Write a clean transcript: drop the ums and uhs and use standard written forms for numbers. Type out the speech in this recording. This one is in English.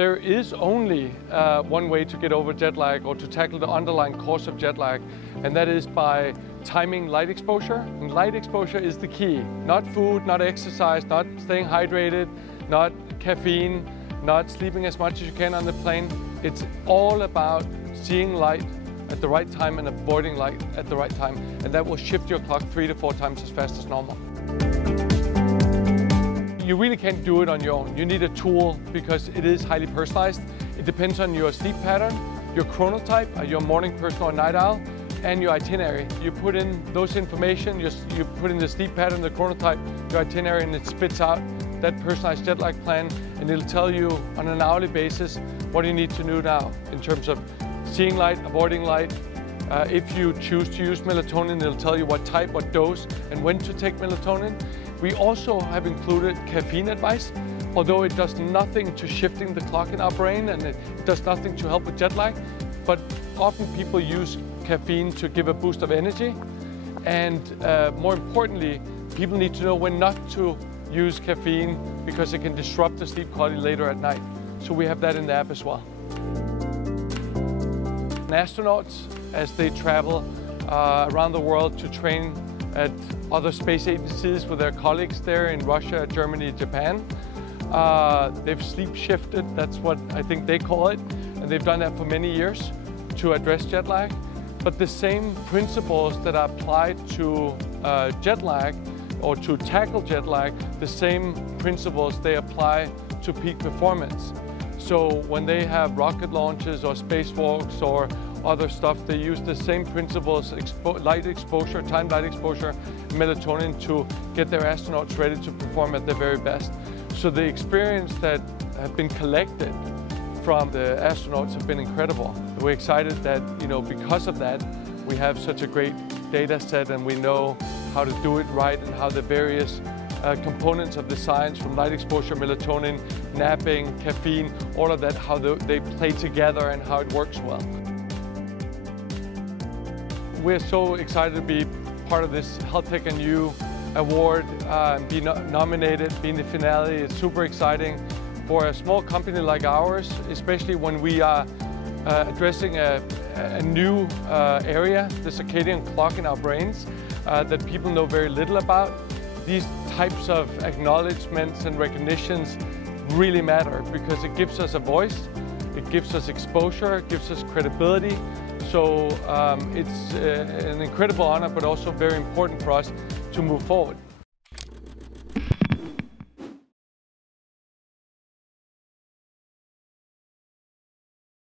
There is only one way to get over jet lag or to tackle the underlying cause of jet lag, and that is by timing light exposure. And light exposure is the key. Not food, not exercise, not staying hydrated, not caffeine, not sleeping as much as you can on the plane. It's all about seeing light at the right time and avoiding light at the right time, and that will shift your clock 3 to 4 times as fast as normal. You really can't do it on your own. You need a tool because it is highly personalized. It depends on your sleep pattern, your chronotype, your morning person or night owl, and your itinerary. You put in those information, you put in the sleep pattern, the chronotype, your itinerary, and it spits out that personalized jet lag plan, and it'll tell you on an hourly basis what you need to do now in terms of seeing light, avoiding light. If you choose to use melatonin, it'll tell you what type, what dose, and when to take melatonin. We also have included caffeine advice, although it does nothing to shifting the clock in our brain and it does nothing to help with jet lag. But often people use caffeine to give a boost of energy. And more importantly, people need to know when not to use caffeine because it can disrupt the sleep quality later at night. So we have that in the app as well. Astronauts, as they travel around the world to train at other space agencies with their colleagues there in Russia, Germany, Japan. They've sleep shifted, that's what I think they call it, and they've done that for many years to address jet lag. But the same principles that are applied to jet lag or to tackle jet lag, the same principles they apply to peak performance. So when they have rocket launches or spacewalks or other stuff, they use the same principles, light exposure, timed light exposure, melatonin to get their astronauts ready to perform at their very best. So the experience that have been collected from the astronauts have been incredible. We're excited that, because of that, we have such a great data set and we know how to do it right and how the various components of the science from light exposure, melatonin, napping, caffeine, all of that, how they play together and how it works well. We're so excited to be part of this Health Tech and You award, be nominated, be in the finale. It's super exciting for a small company like ours, especially when we are addressing a new area, the circadian clock in our brains, that people know very little about. These types of acknowledgements and recognitions really matter because it gives us a voice, it gives us exposure, it gives us credibility. So it's an incredible honor, but also very important for us to move forward.